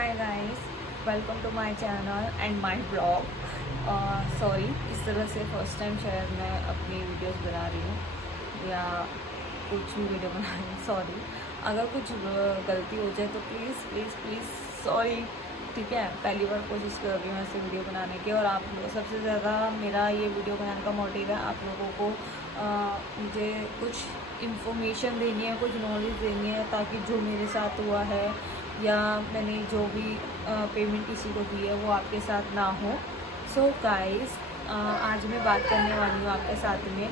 Hi guys, welcome to my channel and my blog. Sorry, इस तरह से first time शायद मैं अपनी वीडियोस बना रही हूँ या कुछ भी वीडियो बना रही हूँ। सॉरी, अगर कुछ गलती हो जाए तो प्लीज़ प्लीज़ प्लीज़ सॉरी। ठीक है, पहली बार कोशिश कर रही हूँ ऐसे वीडियो बनाने की, और आप लोग सबसे ज़्यादा मेरा ये वीडियो बनाने का मोटिव है आप लोगों को मुझे कुछ इन्फॉर्मेशन देनी है, कुछ नॉलेज देनी है, ताकि जो मेरे साथ हुआ है या मैंने जो भी पेमेंट किसी को दी है वो आपके साथ ना हो। सो गाइस, आज मैं बात करने वाली हूँ आपके साथ में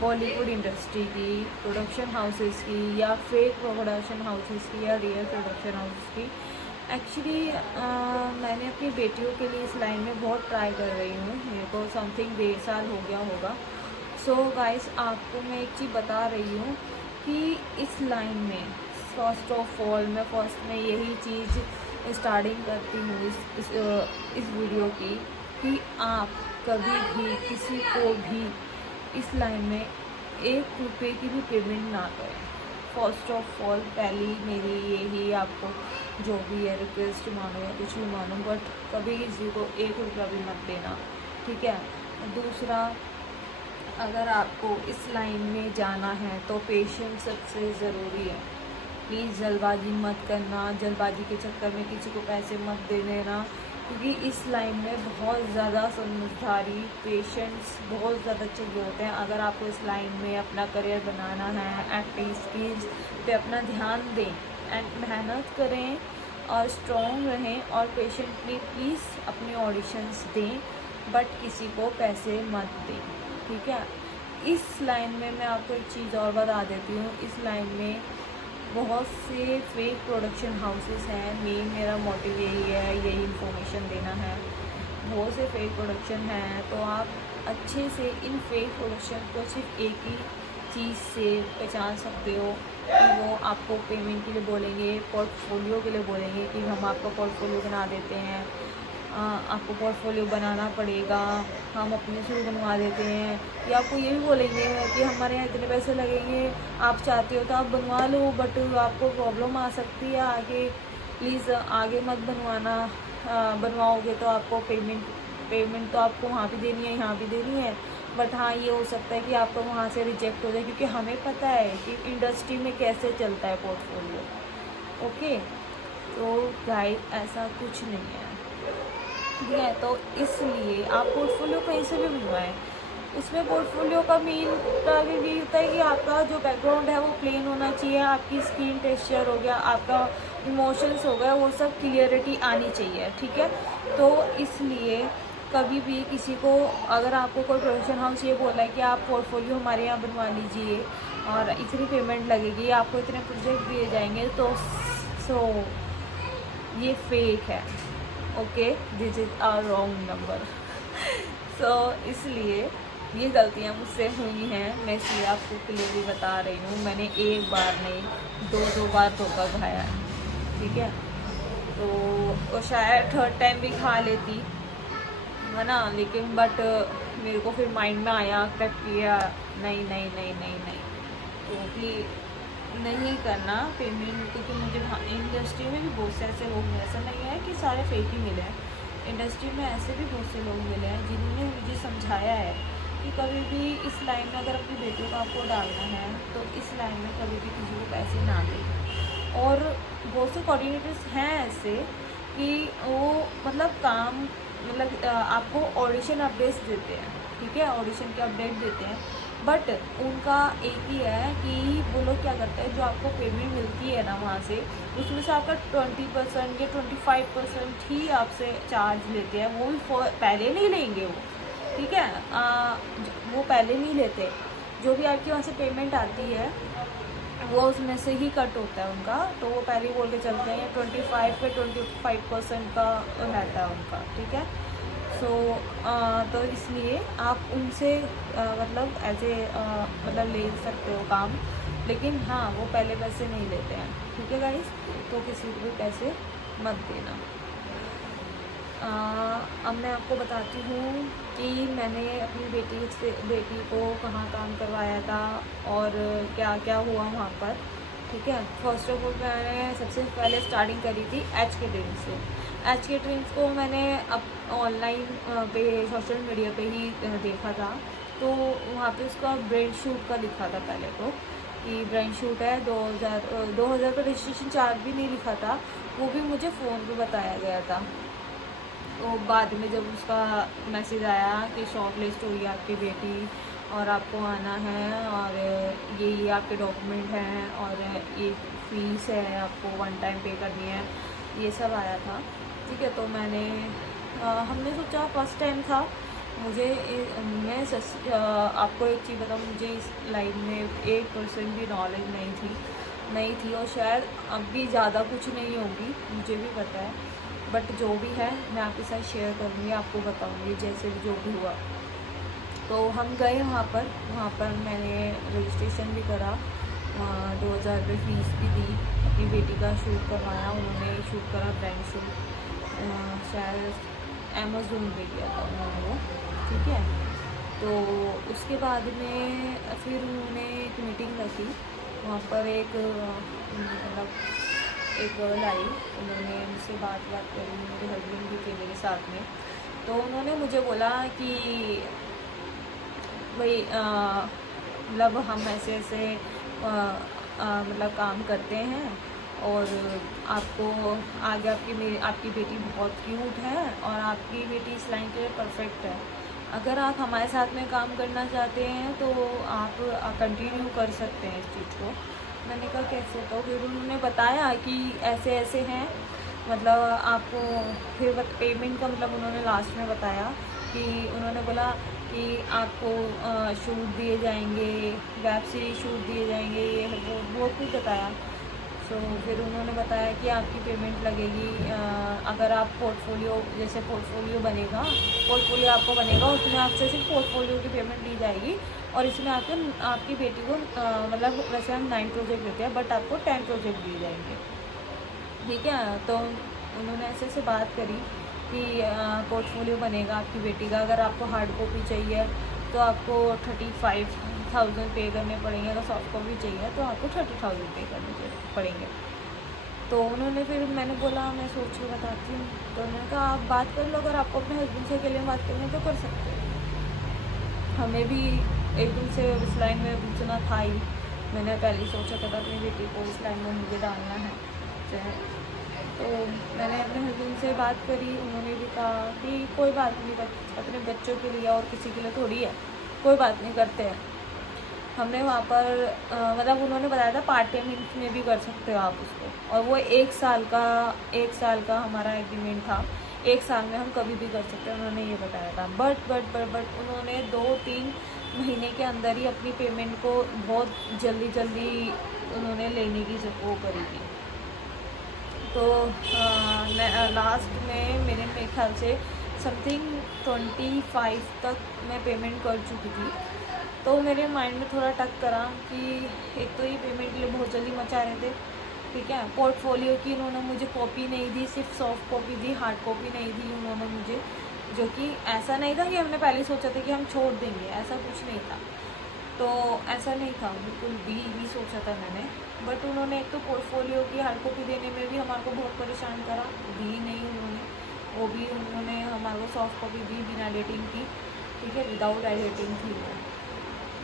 बॉलीवुड इंडस्ट्री की, प्रोडक्शन हाउसेस की या फेक प्रोडक्शन हाउसेस की या रियल प्रोडक्शन हाउसेस की। एक्चुअली मैंने अपनी बेटियों के लिए इस लाइन में बहुत ट्राई कर रही हूँ, मेरे को समथिंग 1.5 साल हो गया होगा। सो गाइस, आपको मैं एक चीज़ बता रही हूँ कि इस लाइन में फर्स्ट ऑफ ऑल मैं यही चीज़ स्टार्टिंग करती हूँ इस वीडियो की, कि आप कभी भी किसी को भी इस लाइन में 1 रुपये की भी पेमेंट ना करें। फर्स्ट ऑफ ऑल पहली मेरी यही आपको जो भी है रिक्वेस्ट मानो या कुछ भी मानो, बट कभी किसी को 1 रुपया भी मत देना, ठीक है। दूसरा, अगर आपको इस लाइन में जाना है तो पेशेंस सबसे ज़रूरी है। प्लीज़ जल्दबाजी मत करना, जल्दबाजी के चक्कर में किसी को पैसे मत दे देना, क्योंकि इस लाइन में बहुत ज़्यादा समझदारी, पेशेंस बहुत ज़्यादा चाहिए होते हैं। अगर आपको इस लाइन में अपना करियर बनाना है, एक्टिंग स्किल्स पे अपना ध्यान दें एंड मेहनत करें और स्ट्रॉन्ग रहें और पेशेंटली प्लीज़ अपने ऑडिशंस दें, बट किसी को पैसे मत दें, ठीक है। इस लाइन में मैं आपको एक चीज़ और बता देती हूँ, इस लाइन में बहुत से फेक प्रोडक्शन हाउसेस हैं। मेरा मोटिव यही है, यही इन्फॉर्मेशन देना है। बहुत से फेक प्रोडक्शन हैं, तो आप अच्छे से इन फेक प्रोडक्शन को सिर्फ एक ही चीज़ से पहचान सकते हो कि वो आपको पेमेंट के लिए बोलेंगे, पोर्टफोलियो के लिए बोलेंगे कि हम आपका पोर्टफोलियो बना देते हैं, आपको पोर्टफोलियो बनाना पड़ेगा, हम अपने से बनवा देते हैं, या आपको ये भी बोलेंगे कि हमारे यहाँ इतने पैसे लगेंगे, आप चाहते हो तो आप बनवा लो, बट आपको प्रॉब्लम आ सकती है आगे, प्लीज़ आगे मत बनवाना। बनवाओगे तो आपको पेमेंट तो आपको वहाँ भी देनी है, यहाँ भी देनी है, बट हाँ ये हो सकता है कि आपको वहाँ से रिजेक्ट हो जाए, क्योंकि हमें पता है कि इंडस्ट्री में कैसे चलता है पोर्टफोलियो। ओके, तो गाइस ऐसा कुछ नहीं है, ठीक है। तो इसलिए आप पोर्टफोलियो कहीं से भी बनवाएं, उसमें पोर्टफोलियो का मेन टारगेट ये होता है कि आपका जो बैकग्राउंड है वो प्लेन होना चाहिए, आपकी स्किन टेक्सचर हो गया, आपका इमोशंस हो गया, वो सब क्लियरिटी आनी चाहिए, ठीक है। तो इसलिए कभी भी किसी को, अगर आपको कोई प्रोडक्शन हाउस ये बोला है कि आप पोर्टफोलियो हमारे यहाँ बनवा लीजिए और इतनी पेमेंट लगेगी, आपको इतने प्रोजेक्ट दिए जाएंगे, तो ये फेक है। Okay, this is a wrong number. So इसलिए ये गलतियाँ मुझसे हुई हैं, मैं इसलिए आपको क्लियरली बता रही हूँ। मैंने एक बार नहीं, दो बार धोखा खाया है, ठीक है। तो शायद थर्ड टाइम भी खा लेती है ना, लेकिन बट मेरे को फिर माइंड में आया, कट किया, नहीं नहीं नहीं नहीं नहीं, क्योंकि नहीं करना पेमेंट, क्योंकि मुझे इंडस्ट्री में भी बहुत से ऐसे लोग मिले, ऐसा नहीं है कि सारे फेक ही मिले हैं, इंडस्ट्री में ऐसे भी बहुत से लोग मिले हैं जिन्होंने मुझे समझाया है कि कभी भी इस लाइन में अगर अपनी बेटियों को आपको डालना है तो इस लाइन में कभी भी किसी को पैसे ना दें। और बहुत से कोऑर्डिनेटर्स हैं ऐसे कि वो मतलब काम, मतलब आपको ऑडिशन अपडेट्स देते हैं, ठीक है, ऑडिशन के अपडेट देते हैं, बट उनका एक ही है कि वो लोग क्या करते हैं, जो आपको पेमेंट मिलती है ना वहाँ से, उसमें से आपका 20% या 25% ही आपसे चार्ज लेते हैं। वो भी पहले नहीं लेंगे वो, ठीक है। वो पहले नहीं लेते, जो भी आपकी वहाँ से पेमेंट आती है वो उसमें से ही कट होता है उनका, तो वो पहले ही बोल के चलते हैं 25 पे 25% का रहता है उनका, ठीक है। सो तो इसलिए आप उनसे मतलब ऐसे मतलब ले सकते हो काम, लेकिन हाँ वो पहले पैसे नहीं लेते हैं, ठीक है गाइस। तो किसी को भी पैसे मत देना। अब मैं आपको बताती हूँ कि मैंने अपनी बेटी को कहाँ काम करवाया था और क्या क्या हुआ वहाँ पर, ठीक है। फर्स्ट ऑफ ऑल मैंने सबसे पहले स्टार्टिंग करी थी एच केटरिंग से। एच केटरिंग्स को मैंने अब ऑनलाइन पे सोशल मीडिया पे ही देखा था। तो वहाँ पे उसका ब्रांड शूट का लिखा था पहले तो, कि ब्रांड शूट है 2000 का रजिस्ट्रेशन चार्ज भी नहीं लिखा था, वो भी मुझे फ़ोन पे बताया गया था। तो बाद में जब उसका मैसेज आया कि शॉर्ट लिस्ट हुई आपकी बेटी और आपको आना है और ये आपके डॉक्यूमेंट हैं और ये फीस है, आपको वन टाइम पे करनी है, ये सब आया था। ठीक है, तो हमने सोचा फर्स्ट टाइम था मुझे। आपको एक चीज़ बताऊँ, मुझे इस लाइन में 1% भी नॉलेज नहीं थी और शायद अब भी ज़्यादा कुछ नहीं होगी, मुझे भी पता है। बट जो भी है मैं आपके साथ शेयर करूँगी, आपको बताऊँगी जैसे भी जो भी हुआ। तो हम गए वहाँ पर मैंने रजिस्ट्रेशन भी करा, 2000 रुपये फ़ीस भी दी, अपनी बेटी का शूट करवाया, उन्होंने शूट करा ब्रांड शूट, शायद अमेज़न पे किया था उन्होंने वो। ठीक है, तो उसके बाद में फिर उन्होंने एक मीटिंग रखी वहाँ पर, मतलब एक गर्ल आई, उन्होंने मुझसे बात करी, मेरे हस्बैंड भी थे मेरे साथ में। तो उन्होंने मुझे बोला कि भाई मतलब हम ऐसे मतलब काम करते हैं और आपको आगे आपकी बेटी बहुत क्यूट है और आपकी बेटी इस लाइन के लिए परफेक्ट है। अगर आप हमारे साथ में काम करना चाहते हैं तो आप कंटिन्यू कर सकते हैं इस चीज़ को। मैंने कहा कैसे? तो फिर उन्होंने बताया कि ऐसे ऐसे हैं, मतलब आपको फिर पेमेंट का मतलब उन्होंने लास्ट में बताया कि उन्होंने बोला कि आपको शूट दिए जाएंगे, वेब सीरीज शूट दिए जाएंगे, ये वो बहुत कुछ बताया। सो फिर उन्होंने बताया कि आपकी पेमेंट लगेगी अगर आप पोर्टफोलियो आपको बनेगा, उसमें आपसे सिर्फ पोर्टफोलियो की पेमेंट ली जाएगी और इसमें आपकी बेटी को मतलब वैसे हम 9 प्रोजेक्ट देते हैं बट आपको 10 प्रोजेक्ट दिए जाएंगे। ठीक है, तो उन्होंने ऐसे बात करी कि पोर्टफोलियो बनेगा आपकी बेटी का। अगर आपको हार्ड कॉपी चाहिए तो आपको 35,000 पे करने पड़ेंगे, अगर सॉफ्ट कॉपी चाहिए तो आपको 30,000 पे करने पड़ेंगे। तो उन्होंने फिर मैंने बोला मैं सोच के बताती हूँ। तो उन्होंने कहा आप बात कर लो, अगर आपको अपने हस्बैंड से अकेले बात करनी है तो कर सकते हो। हमें भी एकदम से इस लाइन में घुसना था ही, मैंने पहले ही सोचा था अपनी बेटी को इस लाइन में मुझे डालना है। तो मैंने अपने हस्बैंड से बात करी, उन्होंने भी कहा कि कोई बात नहीं, अपने बच्चों के लिए और किसी के लिए थोड़ी है, कोई बात नहीं करते हैं। हमने वहाँ पर मतलब उन्होंने बताया था पार्ट टाइम में भी कर सकते हो आप उसको, और वो 1 साल का हमारा एग्रीमेंट था, 1 साल में हम कभी भी कर सकते हैं, उन्होंने ये बताया था। बट उन्होंने 2-3 महीने के अंदर ही अपनी पेमेंट को बहुत जल्दी उन्होंने लेने की वो करी थी। तो लास्ट में मेरे ख्याल से समथिंग 25 तक मैं पेमेंट कर चुकी थी। तो मेरे माइंड में थोड़ा टक करा कि एक तो ये पेमेंट के लिए बहुत जल्दी मचा रहे थे, ठीक है। पोर्टफोलियो की उन्होंने मुझे कॉपी नहीं दी, सिर्फ सॉफ्ट कॉपी दी, हार्ड कॉपी नहीं दी उन्होंने मुझे, जो कि ऐसा नहीं था कि हमने पहले ही सोचा था कि हम छोड़ देंगे, ऐसा कुछ नहीं था। तो ऐसा नहीं था, बिल्कुल भी सोचा था मैंने। बट उन्होंने एक तो पोर्टफोलियो की हार्ड कॉपी देने में भी हमारे को बहुत परेशान करा, दी नहीं उन्होंने। वो भी उन्होंने हमारे को सॉफ्ट कॉपी दी बिना एडिटिंग की, ठीक है, विदाउट एडिटिंग थी वो।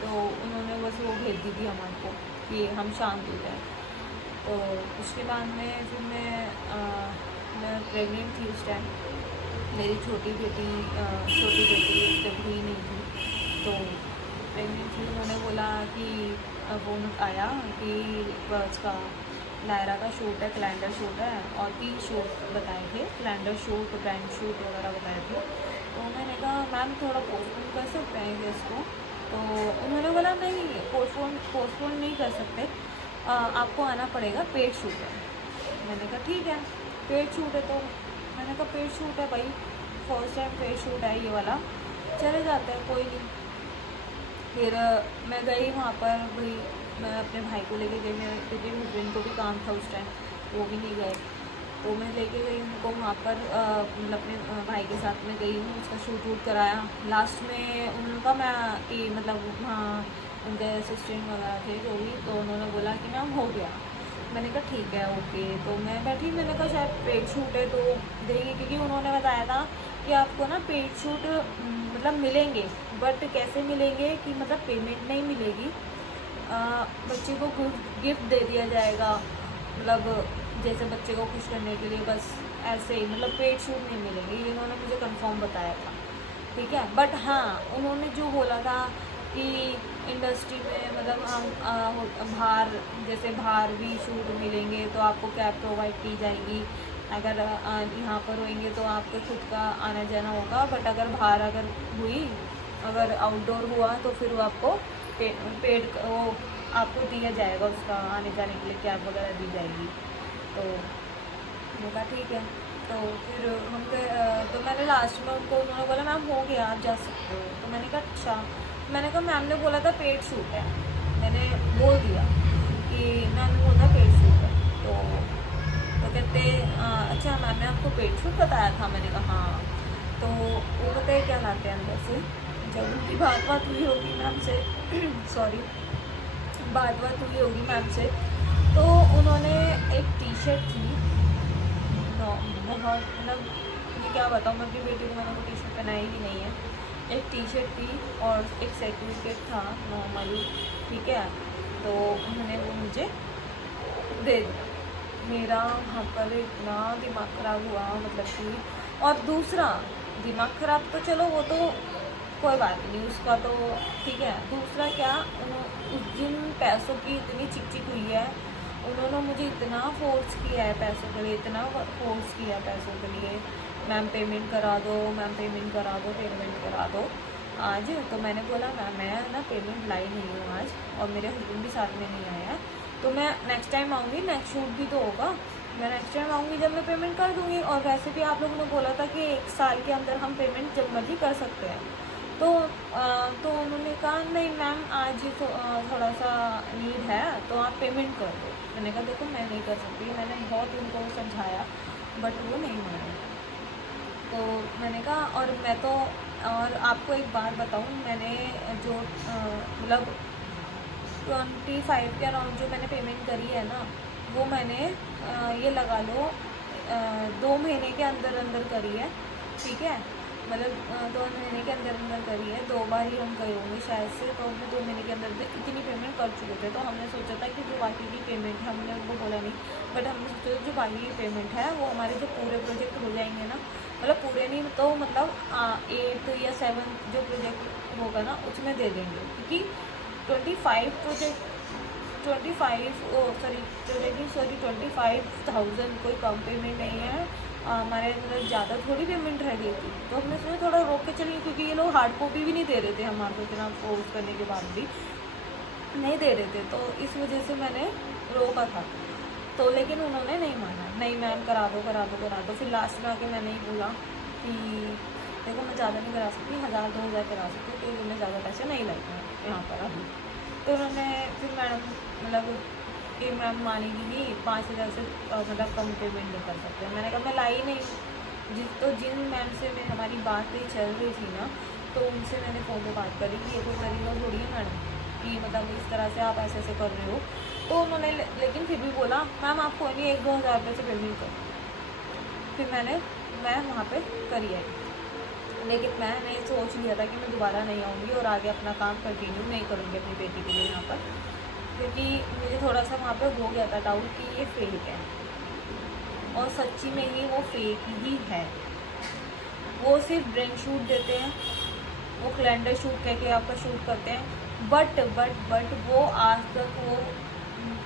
तो उन्होंने बस वो भेज दी थी हमारे को कि हम शांत हो जाए। तो उसके बाद में फिर मैं प्रेग्नेंट थी उस टाइम, मेरी छोटी बेटी जब हुई नहीं थी तो प्रेग्नेंट थी। उन्होंने बोला कि फ़ोन आया कि उसका लायरा का शूट है, कैलेंडर शूट है, और 3 शूट बताए थे, कैलेंडर शूट, ब्रांड शूट वगैरह बताए थे। तो मैंने कहा मैम थोड़ा पोस्टपोन कर सकते हैं इसको? तो उन्होंने बोला नहीं, पोस्टपोन नहीं कर सकते, आपको आना पड़ेगा, पेड शूट है। मैंने कहा ठीक है, पेड शूट है। तो मैंने कहा पेड शूट है भाई, फर्स्ट टाइम पेड शूट है ये वाला, चले जाते हैं, कोई नहीं। फिर मैं गई वहाँ पर, भाई मैं अपने भाई को लेके गई, मेरे हस्बैंड को भी काम था उस टाइम, वो भी नहीं गए। तो मैं लेके गई उनको वहाँ पर, मतलब अपने भाई के साथ में गई हूँ, उसका शूट वूट कराया। लास्ट में उनका मैं कि मतलब हाँ उनके असिस्टेंट वगैरह थे जो भी, तो उन्होंने बोला कि मैम हो गया। मैंने कहा ठीक है ओके। तो मैं बैठी, मैंने कहा शायद पेड शूट है तो देंगे, क्योंकि उन्होंने बताया था कि आपको ना पेड शूट मतलब मिलेंगे, बट कैसे मिलेंगे कि मतलब पेमेंट नहीं मिलेगी, बच्चे को गिफ्ट दे दिया जाएगा, मतलब जैसे बच्चे को खुश करने के लिए, बस ऐसे ही, मतलब पेड शूट नहीं मिलेंगे, ये इन्होंने मुझे कंफर्म बताया था। ठीक है, बट हाँ उन्होंने जो बोला था कि इंडस्ट्री में मतलब हम बाहर, जैसे बाहर भी शूट मिलेंगे तो आपको कैब प्रोवाइड की जाएगी, अगर यहाँ पर होंगे तो आपको खुद का आना जाना होगा, बट अगर बाहर अगर आउटडोर हुआ तो फिर वो आपको पेड वो आपको दिया जाएगा, उसका आने जाने के लिए कैब वगैरह दी जाएगी। तो मैंने कहा ठीक है। तो फिर हम तो मैंने लास्ट में उन्होंने बोला मैम हो गया आप जा सकते हो। तो मैंने कहा अच्छा, मैंने कहा मैम ने बोला था पेड शूट है, मैंने बोल दिया कि मैम ने बोला पेड शूट है। तो कहते अच्छा मैम ने आपको पेड शूट बताया था। मैंने कहा हाँ। तो वो कहते क्या लाते हैं अंदर से, जब उनकी बात हुई होगी मैम से सॉरी बात हुई होगी मैम से, तो उन्होंने एक टी शर्ट थी, बहुत मतलब मैं क्या बताऊँ, मैं अपनी बेटी को मैंने वो टी शर्ट पहनाई भी नहीं है, एक टी शर्ट थी और एक सर्टिफिकेट था नॉर्मली। ठीक है, तो उन्होंने वो मुझे दे दिया। मेरा वहाँ पर इतना दिमाग ख़राब हुआ, मतलब कि, और दूसरा दिमाग ख़राब तो चलो वो तो कोई बात नहीं उसका तो ठीक है, दूसरा क्या उस दिन पैसों की इतनी चिक हुई है, उन्होंने मुझे इतना फोर्स किया है पैसों के लिए, इतना फोर्स किया है पैसों के लिए, मैम पेमेंट करा दो, मैम पेमेंट करा दो, पेमेंट करा दो आज। तो मैंने बोला मैम मैं ना पेमेंट लाई नहीं हूँ आज, और मेरे हस्बैंड भी साथ में नहीं आया, तो मैं नेक्स्ट टाइम आऊँगी, नेक्स्ट शूट भी तो होगा, मैं नेक्स्ट टाइम आऊँगी जब मैं पेमेंट कर दूँगी। और वैसे भी आप लोगों ने बोला था कि 1 साल के अंदर हम पेमेंट जब मर्जी कर सकते हैं। तो उन्होंने कहा नहीं मैम आज तो थोड़ा सा नीड है तो आप पेमेंट कर दो। मैंने कहा देखो मैं नहीं कर सकती, मैंने बहुत उनको समझाया बट वो नहीं माने। तो मैंने कहा और आपको एक बात बताऊँ, मैंने जो मतलब 25 के अराउंड जो मैंने पेमेंट करी है ना, वो मैंने ये लगा लो 2 महीने के अंदर करी है। ठीक है, मतलब 2 महीने के अंदर करी है, 2 बार ही हम गए होंगे शायद से, तो हमने 2 महीने के अंदर इतनी पेमेंट कर चुके थे। तो हमने सोचा था कि जो बाकी की पेमेंट है, हमने उनको बोला नहीं, बट हमने सोचा जो बाकी की पेमेंट है वो हमारे जो पूरे प्रोजेक्ट हो जाएंगे ना, मतलब पूरे नहीं तो मतलब 8 या 7 जो प्रोजेक्ट होगा ना उसमें दे देंगे, क्योंकि 25,000 कोई कम पेमेंट नहीं है हमारे, मतलब ज़्यादा थोड़ी पेमेंट रह गई थी। तो हमने सोचा थोड़ा रोक के चलेंगे, क्योंकि ये लोग हार्ड कॉपी भी नहीं दे रहे थे हमारे को, इतना फोर्स करने के बाद भी नहीं दे रहे थे, तो इस वजह से मैंने रोका था। तो लेकिन उन्होंने नहीं माना, नहीं मैम करा दो। फिर लास्ट में आके मैंने ही बोला कि देखो मैं ज़्यादा नहीं करा सकती, 1000-2000 करा सकती हूँ, क्योंकि मैं ज़्यादा पैसे नहीं लाए यहाँ पर अभी। तो उन्होंने फिर मैडम मतलब कि मैम मानेगी नहीं, 5000 से मतलब कम पेमेंट नहीं कर सकते। मैंने कहा मैं लाई नहीं, जिन मैम से मैं हमारी बात नहीं चल रही थी ना, तो उनसे मैंने फ़ोन पर बात करी कि ये कोई गरीब थोड़ी है मैडम कि मतलब इस तरह से आप ऐसे कर रहे हो। तो उन्होंने लेकिन फिर भी बोला मैम आप कोई नहीं 1-2 हज़ार रुपये से पेमेंट करो। फिर मैं वहाँ पे करी आई, लेकिन मैंने सोच लिया था कि मैं दोबारा नहीं आऊँगी और आगे अपना काम कंटिन्यू नहीं करूँगी अपनी बेटी के लिए यहाँ पर, क्योंकि मुझे थोड़ा सा वहाँ पे हो गया था डाउट कि ये फेक है, और सच्ची में ही वो फेक ही है। वो सिर्फ ब्रांड शूट देते हैं, वो कैलेंडर शूट कह के आपका शूट करते हैं, बट वो आज तक वो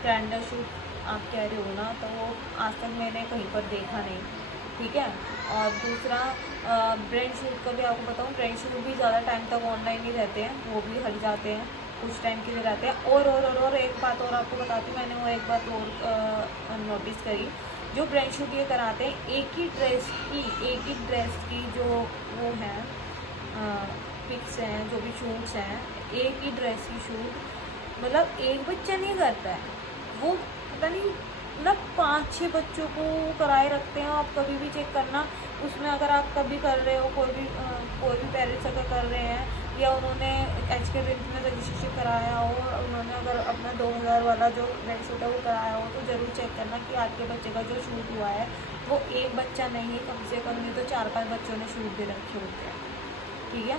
कैलेंडर शूट आप कह रहे हो ना, तो वो आज तक मैंने कहीं पर देखा नहीं। ठीक है, और दूसरा ब्रांड शूट का भी आपको बताऊँ, ब्रांड शूट भी ज़्यादा टाइम तक ऑनलाइन नहीं रहते हैं, वो भी हट जाते हैं, कुछ टाइम के लिए रहते हैं। और एक बात और आपको बताती हूँ, मैंने वो एक बात और नोटिस करी, जो ब्रांड शूट ये कराते हैं एक ही ड्रेस की जो वो है पिक्स हैं, जो भी शूट्स हैं, एक ही ड्रेस की शूट, मतलब एक बच्चा नहीं करता है, वो पता नहीं मतलब 5-6 बच्चों को कराए रखते हैं। आप कभी भी चेक करना, उसमें अगर आप कभी कर रहे हो, कोई भी पेरेंट्स अगर कर रहे हैं या उन्होंने HK बैंक में रजिस्ट्रेशन कराया हो, उन्होंने अगर अपना 2000 वाला जो रेंट शूट है वो कराया हो, तो ज़रूर चेक करना कि आपके बच्चे का जो शूट हुआ है वो एक बच्चा नहीं, कम से कम नहीं तो 4-5 बच्चों ने शूट दे रखे होते हैं। ठीक है,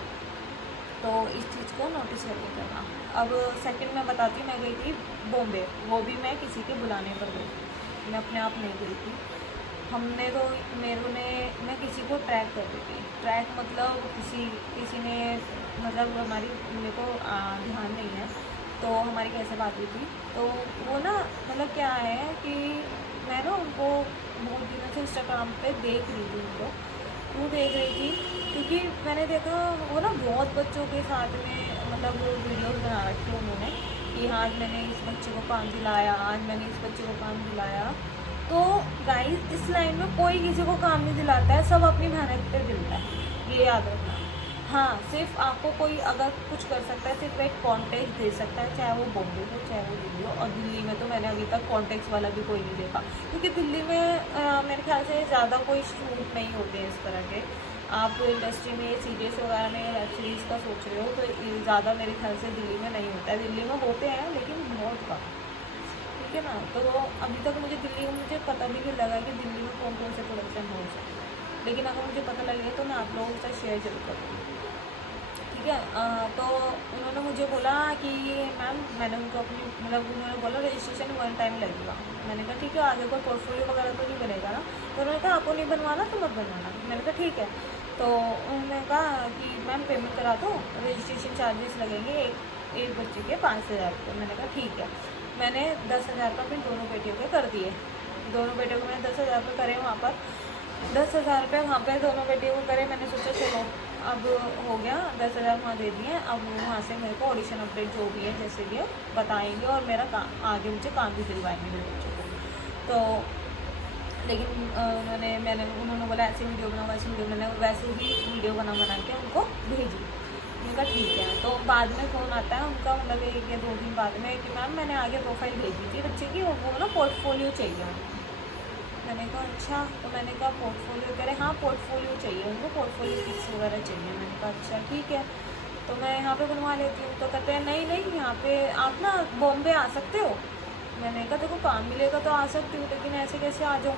तो इस चीज़ को नोटिस करके करना। अब सेकंड मैं बताती हूँ, मैं गई थी बॉम्बे, वो भी मैं किसी के बुलाने पर गई थी, मैं अपने आप नहीं गई थी। हमने तो मैं किसी को ट्रैक कर रही थी। ट्रैक मतलब किसी ने मतलब मेरे को ध्यान नहीं है, तो हमारी कैसे बात हुई थी, तो वो ना मतलब क्या है कि मैं ना उनको बहुत दिनों से इंस्टाग्राम पे देख रही थी, उनको क्यों देख रही थी, क्योंकि मैंने देखा वो ना बहुत बच्चों के साथ में मतलब वीडियोस बना रखी है उन्होंने कि आज मैंने इस बच्चे को काम दिलाया, आज मैंने इस बच्चे को काम दिलाया। तो गाइस, इस लाइन में कोई किसी को काम नहीं दिलाता है, सब अपनी मेहनत पे दिलता है, ये याद रखना। हाँ, सिर्फ आपको कोई अगर कुछ कर सकता है, सिर्फ एक कॉन्टेक्ट दे सकता है, चाहे वो बॉम्बे हो चाहे वो दिल्ली हो। और दिल्ली में तो मैंने अभी तक कॉन्टेक्ट्स वाला भी कोई नहीं देखा, क्योंकि दिल्ली में मेरे ख्याल से ज़्यादा कोई शूट नहीं होते हैं इस तरह के। आप इंडस्ट्री में सीरीज वगैरह में वेब सीरीज़ का सोच रहे हो तो ज़्यादा मेरे ख्याल से दिल्ली में नहीं होता है। दिल्ली में होते हैं लेकिन बहुत कम। ठीक है ना, तो अभी तक मुझे पता भी नहीं लगा कि दिल्ली में कौन कौन से प्रोडक्शन हो सकते हैं, लेकिन अगर मुझे पता लगे तो मैं आप लोगों के साथ शेयर जरूर करूँगी। ठीक है, तो उन्होंने मुझे बोला कि मैम, मैंने उनको अपनी मतलब उन्होंने बोला रजिस्ट्रेशन 1 टाइम लगेगा। मैंने कहा ठीक है, आगे कोई पोर्टफोलियो वगैरह तो नहीं बनेगा ना, तो उन्होंने कहा आपको नहीं बनवाना तो मत बनवाना। मैंने कहा ठीक है, तो उन्होंने कहा कि मैम पेमेंट करा दो, रजिस्ट्रेशन चार्जेस लगेंगे एक बच्चे के 5000 रुपये। मैंने कहा ठीक है, मैंने 10,000 का अपनी दोनों बेटियों के कर दिए। दोनों बेटियों को मैंने 10,000 रुपये करे वहाँ पर, 10,000 रुपये वहाँ पर दोनों बेटियों को करे। मैंने सोचा चलो अब हो गया, 10,000 वहाँ दे दिए, अब वहाँ से मेरे को ऑडिशन अपडेट जो भी है जैसे भी है बताएंगे और मेरा काम आगे मुझे काम भी दिलवाएंगे मेरे बच्चों को। तो लेकिन उन्होंने बोला ऐसे वीडियो बनाओ वैसे वीडियो, मैंने वैसे ही वीडियो बना के उनको भेजी। उनका ठीक है, तो बाद में फ़ोन आता है उनका, मतलब 1 या 2 दिन बाद में, कि मैम मैंने आगे प्रोफाइल भेजी थी बच्चे की, वो ना पोर्टफोलियो चाहिए उनको। मैंने कहा अच्छा, तो मैंने कहा पोर्टफोलियो कह रहे हाँ पोर्टफोलियो चाहिए उनको, पोर्टफोलियो पिक्स वगैरह चाहिए। मैंने कहा अच्छा ठीक है, तो मैं यहाँ पे बनवा लेती हूँ। तो कहते हैं नहीं यहाँ पे आप ना बॉम्बे आ सकते हो। मैंने कहा देखो काम मिलेगा तो आ सकती हूँ, लेकिन ऐसे कैसे आ जाऊँ।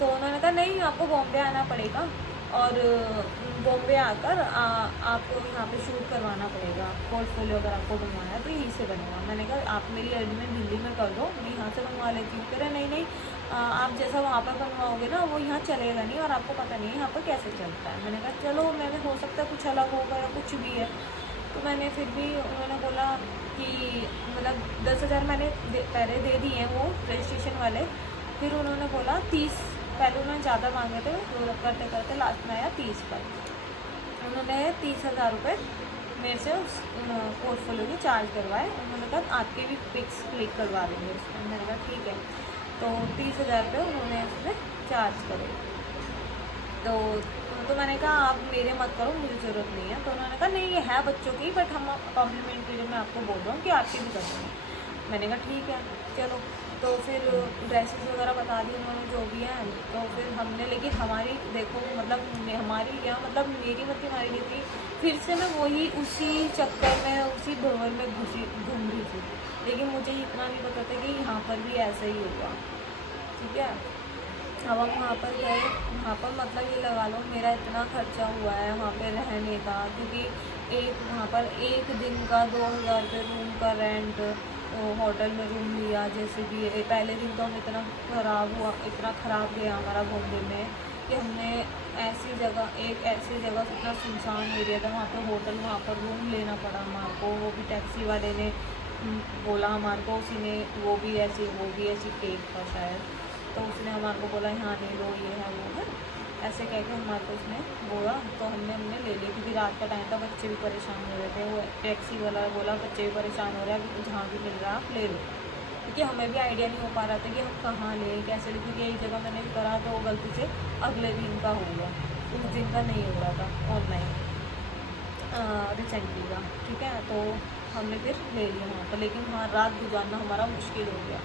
तो उन्होंने कहा नहीं, आपको बॉम्बे आना पड़ेगा और बॉम्बे आकर आपको यहाँ पे शूट करवाना पड़ेगा। पोर्टफोलियो अगर आपको बनवाना है तो यहीं से बनेगा। मैंने कहा आप मेरी एडमिन दिल्ली में कर दो, मैं यहाँ से बनवा लेती हूँ। कह रहे नहीं आप जैसा वहाँ पर बनवाओगे ना वो यहाँ चलेगा नहीं, और आपको पता नहीं है यहाँ पर कैसे चलता है। मैंने कहा चलो, मैंने हो सकता है कुछ अलग होगा या कुछ भी है। तो मैंने फिर भी, उन्होंने बोला कि मतलब 10,000 मैंने पहले दे दिए हैं वो रजिस्ट्रेशन वाले। फिर उन्होंने बोला 30, पहले उन्होंने ज़्यादा मांगे थे, तो करते करते लास्ट में आया 30 पर। उन्होंने 30,000 रुपये मेरे से उस पोर्टफोलियो की चार्ज करवाए। उन्होंने कहा आपके भी पिक्स क्लिक करवा देंगे उसमें। मैंने कहा ठीक है, तो 30,000 रुपये उन्होंने उसमें चार्ज करे। तो मैंने कहा आप मेरे मत करो, मुझे ज़रूरत नहीं है। तो उन्होंने कहा नहीं ये है बच्चों की, बट हम कॉम्प्लीमेंट्री मैं आपको बोल रहा हूँ कि आपकी भी कर देंगे। मैंने कहा ठीक है चलो। तो फिर ड्रेसेस वगैरह बता दी उन्होंने जो भी है। तो फिर हमने, लेकिन हमारी देखो मतलब हमारी क्या मतलब मेरी मत मारी गई थी। फिर से मैं वही उसी चक्कर में उसी भंवर में घूम रही थी, लेकिन मुझे इतना नहीं पता था कि यहाँ पर भी ऐसा ही होगा। ठीक है, अब हम वहाँ पर गए, वहाँ पर मतलब ये लगा लो मेरा इतना खर्चा हुआ है वहाँ पे रहने का, क्योंकि वहाँ पर एक दिन का 2,000 रुपये रूम का रेंट, होटल में रूम लिया। जैसे कि पहले दिन तो हम इतना ख़राब गया हमारा बॉम्बे में कि हमने एक ऐसी जगह इतना सुनसान एरिया था, वहाँ पर होटल, वहाँ पर रूम लेना पड़ा हमारे को। वो भी टैक्सी वाले ने बोला हमारे को, उसी ने वो भी ऐसी फेक था शायद, तो उसने हमारे को बोला यहाँ ले लो, ये है वो है, ऐसे कह के हमारे को उसने बोला। तो हमने ले ली, क्योंकि रात का टाइम था, बच्चे भी परेशान हो रहे थे। वो टैक्सी वाला बोला बच्चे भी परेशान हो रहे हैं, जहाँ भी मिल रहा है आप ले लो, क्योंकि हमें भी आइडिया नहीं हो पा रहा था कि हम कहाँ लें कैसे लें, क्योंकि यही जगह मैंने करा तो गलती से अगले दिन का हो गया, उस दिन का नहीं हो रहा था ऑनलाइन रिसेंटली का। ठीक है, तो हमने फिर ले लिया वहाँ पर, लेकिन वहाँ रात गुजारना हमारा मुश्किल हो गया।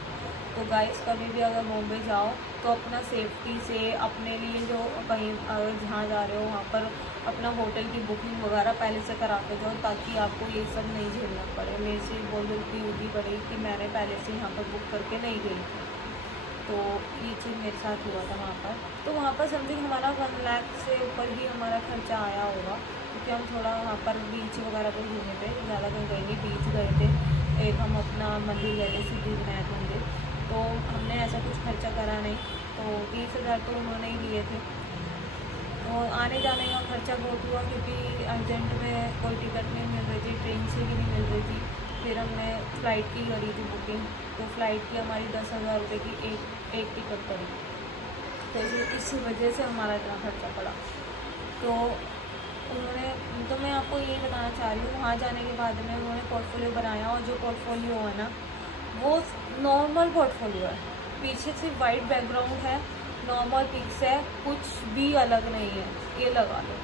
तो गाइस कभी भी अगर बॉम्बे जाओ तो अपना सेफ्टी से अपने लिए जो कहीं अगर जहाँ जा रहे हो वहाँ पर अपना होटल की बुकिंग वगैरह पहले से करा के जाओ, ताकि आपको ये सब नहीं झेलना पड़े। मेरे से बहुत गलती होगी पड़ी कि मैंने पहले से यहाँ पर बुक करके नहीं गई, तो ये चीज़ मेरे साथ हुआ था वहाँ पर। तो वहाँ पर समथिंग हमारा 1 लाख से ऊपर ही हमारा खर्चा आया होगा, क्योंकि हम थोड़ा वहाँ पर बीच वगैरह पर घूमे थे, ज़्यादा कहीं गए नहीं। बीच गए थे, एक हम अपना मंदिर गए थे सिद्धिविनायक मंदिर, तो हमने ऐसा कुछ खर्चा करा नहीं। तो 30,000 तो उन्होंने ही लिए थे। तो आने जाने का खर्चा बहुत हुआ, क्योंकि अर्जेंट में कोई टिकट नहीं मिल रही थी, ट्रेन से भी नहीं मिल रही थी। फिर हमने फ़्लाइट की करी थी बुकिंग, तो फ़्लाइट की हमारी 10,000 रुपये की एक टिकट पड़ी। तो इसी वजह से हमारा इतना खर्चा पड़ा। तो उन्होंने, तो मैं आपको यही बताना चाह रही हूँ, वहाँ जाने के बाद में उन्होंने पोर्टफोलियो बनाया, और जो पोर्टफोलियो है ना वो नॉर्मल पोर्टफोलियो है, पीछे सिर्फ वाइट बैकग्राउंड है, नॉर्मल पिक्स है, कुछ भी अलग नहीं है। ये लगा लो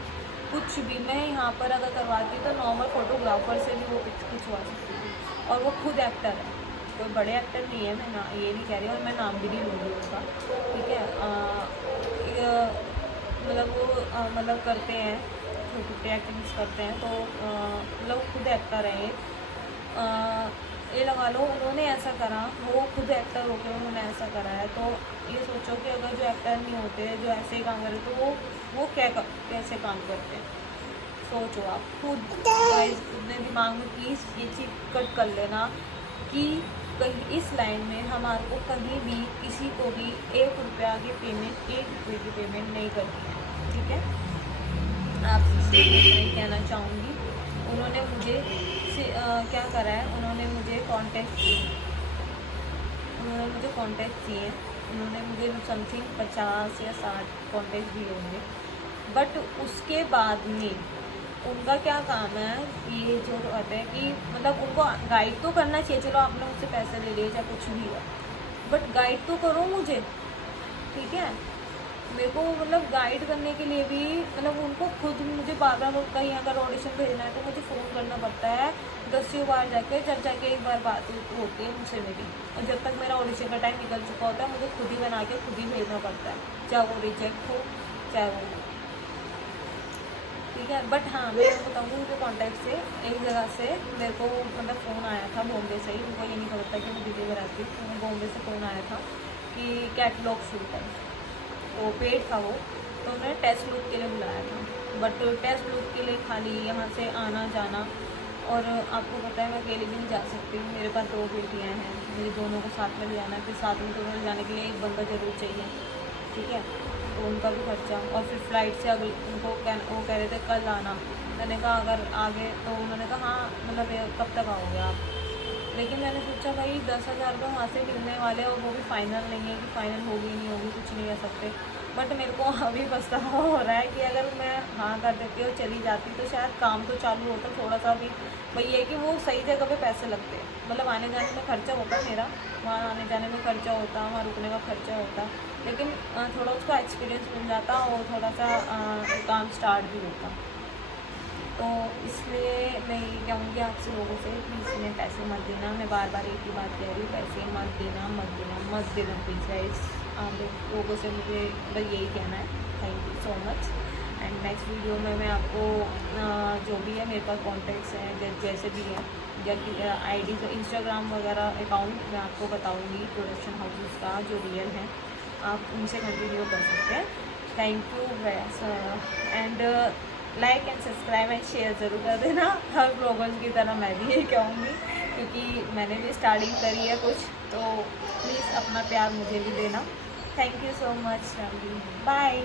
कुछ भी। मैं यहाँ पर अगर करवाती तो नॉर्मल फोटोग्राफर से भी वो पिक्स खिंचवा सकती थी, और वो खुद एक्टर है, कोई बड़े एक्टर नहीं है। मैं ये नहीं कह रही, और मैं नाम भी नहीं लूँगी उसका, ठीक है। मतलब वो मतलब करते हैं, छोटी एक्टिंग्स करते हैं, तो मतलब खुद एक्टर है ये लगा लो। उन्होंने ऐसा करा, वो खुद एक्टर होकर उन्होंने ऐसा करा है। तो ये सोचो कि अगर जो एक्टर नहीं होते, जो ऐसे ही काम करते, तो वो कैसे काम करते हैं, सोचो आप खुद। गाइस अपने दिमाग में प्लीज़ ये चीज़ कट कर लेना कि कहीं इस लाइन में हमारे को कहीं भी किसी को भी 1 रुपये की पेमेंट नहीं करनी है, ठीक है। आपसे मैं कहना चाहूँगी, उन्होंने मुझे क्या करा है, उन्होंने मुझे कॉन्टेक्ट दिए, उन्होंने मुझे समथिंग 50 या 60 कॉन्टेक्ट दिए होंगे। बट उसके बाद में उनका क्या काम है, ये जो कहते हैं कि मतलब उनको गाइड तो करना चाहिए। चलो आपने मुझसे पैसे ले लिए, चाहे कुछ भी हो, बट गाइड तो करो मुझे, ठीक है। मेरे को मतलब गाइड करने के लिए भी मतलब उनको खुद मुझे बार बार कहीं अगर ऑडिशन भेजना है तो मुझे फ़ोन करना पड़ता है 10 बार जाके, जब जाके एक बार बात होती है मुझसे मेरी। और जब तक मेरा ऑडिशन का टाइम निकल चुका होता है, मुझे खुद ही बना के खुद ही भेजना पड़ता है, चाहे वो रिजेक्ट हो चाहे वो, ठीक है। बट हाँ, मैं बताऊँगी उनके कॉन्टैक्ट से एक जगह से मेरे को मतलब फ़ोन आया था बॉम्बे से ही। उनको ये नहीं पता था कि मैं दिल्ली में रहती हूँ। बॉम्बे से फ़ोन आया था कि कैटलॉग शूट है, तो पेड था वो, तो उन्होंने टेस्ट लुक के लिए बुलाया था। बट टेस्ट लुक के लिए खाली यहाँ से आना जाना, और आपको पता है मैं अकेले भी नहीं जा सकती हूँ, मेरे पास 2 बेटियाँ हैं, मेरी दोनों को साथ में ले जाना है। फिर साथ में दोनों ले जाने के लिए एक बंदा ज़रूर चाहिए, ठीक है। तो उनका भी खर्चा, और फिर फ़्लाइट से अगले वो कह रहे थे कल आना। मैंने कहा अगर आगे, तो उन्होंने कहा हाँ मतलब कब तक आओगे आप। लेकिन मैंने सोचा भाई 10,000 रुपये वहाँ से मिलने वाले, और वो भी फाइनल नहीं है कि फ़ाइनल होगी नहीं होगी, कुछ नहीं कर सकते। बट मेरे को अभी पछतावा हो रहा है कि अगर मैं हाँ कर देती और चली जाती तो शायद काम तो चालू होता थोड़ा सा भी। भाई ये कि वो सही जगह पे पैसे लगते, मतलब आने जाने में खर्चा होता मेरा, वहाँ आने जाने में खर्चा होता, वहाँ रुकने का खर्चा होता, लेकिन थोड़ा उसका एक्सपीरियंस मिल जाता और थोड़ा सा काम स्टार्ट भी होता। तो इसलिए मैं ये कहूँगी आपसे लोगों से, प्लीज़ इन्हें पैसे मत देना। मैं बार बार एक ही बात कह रही हूँ, पैसे मत देना प्लीज़ गाइस। आप लोगों से मुझे बस यही कहना है। Thank you so much. And next video में मैं आपको जो भी है मेरे पास कॉन्टैक्ट्स हैं जैसे भी हैं, या आईडी इंस्टाग्राम वगैरह अकाउंट मैं आपको बताऊँगी प्रोडक्शन हाउसेस का जो रियल है, आप उनसे कंटिन्यू कर सकते हैं। थैंक यू वैस। And like and subscribe and share ज़रूर कर देना, हर ब्लॉगर्स की तरह मैं भी यही कहूँगी, क्योंकि मैंने भी स्टार्टिंग करी है कुछ, तो प्लीज़ अपना प्यार मुझे भी देना। Thank you so much family, bye.